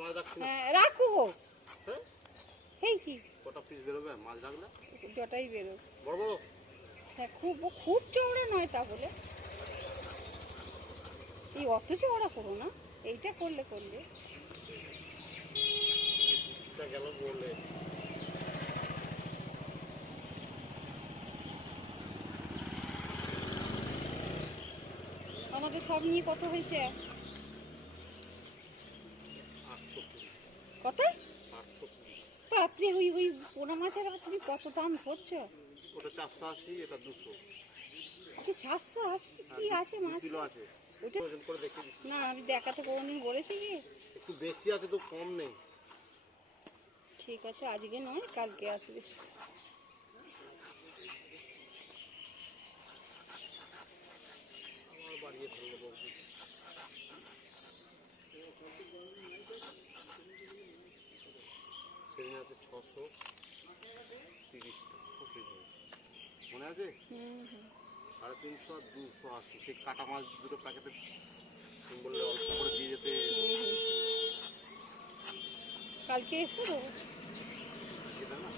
মাছ রাখছি না। হ্যাঁ রাখো। হ্যাঁ এই কি কটা পিস বেরোবে মাছ রাখলে? যটাই বেরো। বড় বড়? হ্যাঁ খুব চওড়া নয় তাহলে। এই অত চওড়া করো না, এইটা করলে গেল বলে আমাদের সব নিয়ে কত হয়েছে? 820। কত? 820। আপনি ওই ওই পোনা মাছের আবার তুমি কত দাম করছো? ওটা 480, এটা 200। আচ্ছা 480 কি আছে মাছ? কিলো আছে। ওটা ওজন করে দেখে দিচ্ছি। না আমি দেখাতে কোনোদিন বলেছি কি? একটু বেশি আছে তো, কম নেই। ঠিক আছে আজকে নয় কালকে আসবে। আমার বাড়িয়ে ফেললো বলছি। সেদিন আছে 630টা শশী মনে আছে? 350 আর 280। সেই কাটা মাছ দুটো প্যাকেটে বললে অল্প করে দিয়ে যেতে। কালকে এসে দেবো। এটা না